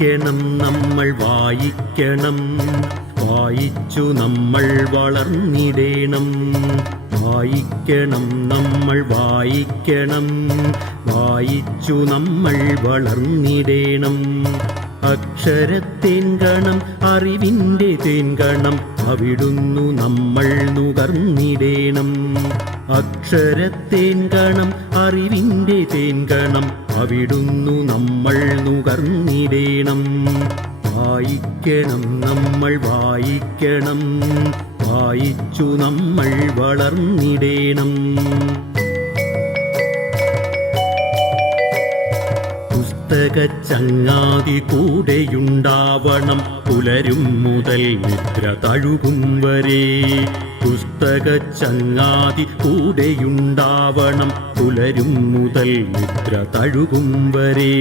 വായിക്കണം നമ്മൾ വായിക്കണം, വായിച്ചു നമ്മൾ വളർന്നിടേണം. വായിക്കണം നമ്മൾ വായിക്കണം, വായിച്ചു നമ്മൾ വളർന്നിടേണം. അക്ഷരത്തേൻകണം അറിവിൻ്റെ തേൻകണം, അവിടുന്നു നമ്മൾ നുകർന്നിടേണം. അക്ഷരത്തേൻകണം അറിവിൻ്റെ തേൻകണം, അവിടുന്നു നമ്മൾ നുകർന്നിടേണം. വായിക്കണം നമ്മൾ വായിക്കണം, വായിച്ചു നമ്മൾ വളർന്നിടേണം. പുസ്തകച്ചങ്ങാതി കൂടെയുണ്ടാവണം, പുലരും മുതൽ നിദ്ര തഴുകും വരെ. പുസ്തകച്ചങ്ങാതി കൂടെയുണ്ടാവണം, പുലരും മുതൽ നിദ്ര തഴുകും വരെ.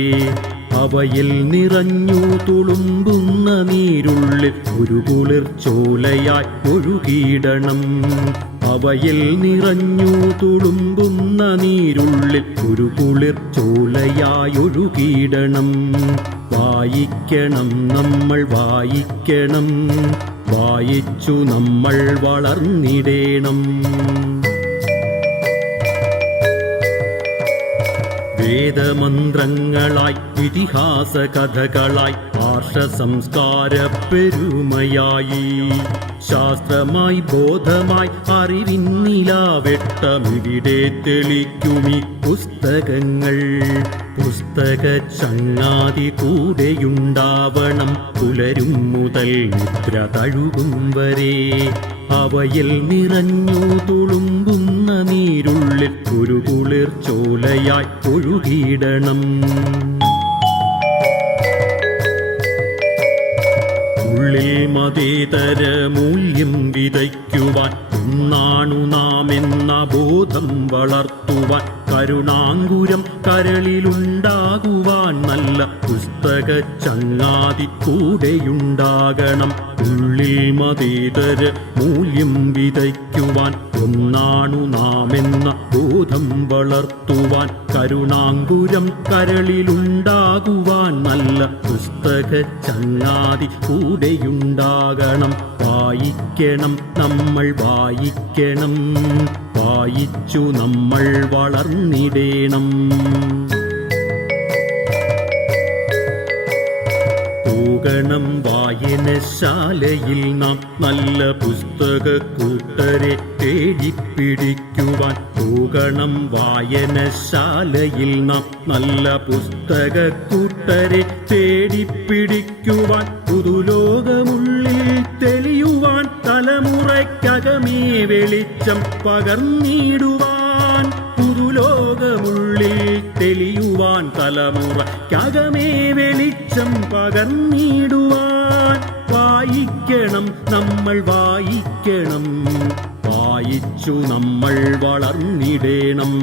അവയിൽ നിറഞ്ഞു തുളുമ്പുന്ന നീരുള്ളിൽ ഒരു കുളിർച്ചോലയായി ഒഴുകിയിടണം. അവയിൽ നിറഞ്ഞു തുളുമ്പുന്ന നീരുള്ളിൽ ഒരു കുളിർച്ചോലയായി ഒഴുകിയിടണം. വായിക്കണം നമ്മൾ വായിക്കണം, വായിച്ചു നമ്മൾ വളർന്നിടേണം. വേദമന്ത്രങ്ങളായി ഇതിഹാസ കഥകളായി ആർഷ സംസ്കാര പെരുമയായി, ശാസ്ത്രമായി ബോധമായി അറിവിന്നിലാവെട്ടമിവിടെ തെളിക്കുമി പുസ്തകങ്ങൾ. പുസ്തകച്ചങ്ങാതി കൂടെയുണ്ടാവണം, പുലരും മുതൽ നിദ്ര തഴുകും വരെ. അവയിൽ നിറഞ്ഞു തുളുമ്പുന്ന നീരുള്ളിൽ ഒരു കുളിർച്ചോലയായി ഒഴുകിയിടണം. ഉള്ളിൽ മതേതര മൂല്യം വിതയ്ക്കുവാൻ ഒന്നാണു നാം എന്ന ബോധം വളർത്തുവാൻ, കരുണാങ്കുരം കരളിലുണ്ടാകുവാൻ നല്ല പുസ്തകച്ചങ്ങാതി കൂടെയുണ്ടാകണം. ഉള്ളിൽ മതേതര മൂല്യം വിതയ്ക്കുവാൻ ഒന്നാണു നാം എന്ന ബോധം വളർത്തുവാൻ, കരുണാങ്കുരം കരളിലുണ്ടാകുവാൻ നല്ല പുസ്തകച്ചങ്ങാതി കൂടെയുണ്ടാകണം. വായിക്കണം നമ്മൾ വായിക്കണം, വായിച്ചു നമ്മൾ വളർന്നിടേണം. പോകണം വായനശാലയിൽ നാം നല്ല പുസ്തക കൂട്ടരെ തേടിപ്പിടിക്കുവാൻ. പോകണം വായനശാലയിൽ നാം നല്ല പുസ്തക കൂട്ടരെ തേടിപ്പിടിക്കുവാൻ. പുതുലോകമുള്ളിൽ തെളിയുവാൻ, തലമുറയ്ക്കകമേ വെളിച്ചം പകർന്നിടുവാൻ. പുതുലോകമുള്ളിൽ തെളിയുവാൻ, തലമുറയ്ക്കകമേ വെളിച്ചം പകർന്നിടുവാൻ. വായിക്കണം നമ്മൾ വായിക്കണം, വായിച്ചു നമ്മൾ വളർന്നിടേണം.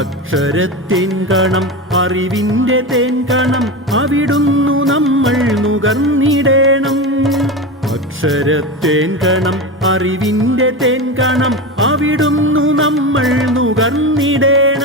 അക്ഷരത്തേൻകണം അറിവിൻ്റെ തേൻകണം, അവിടുന്നു നമ്മൾ നുകർന്നിടേണം. അക്ഷരത്തേൻകണം അറിവിൻ്റെ തേൻകണം, അവിടുന്നു നമ്മൾ നുകർന്നിടേണം.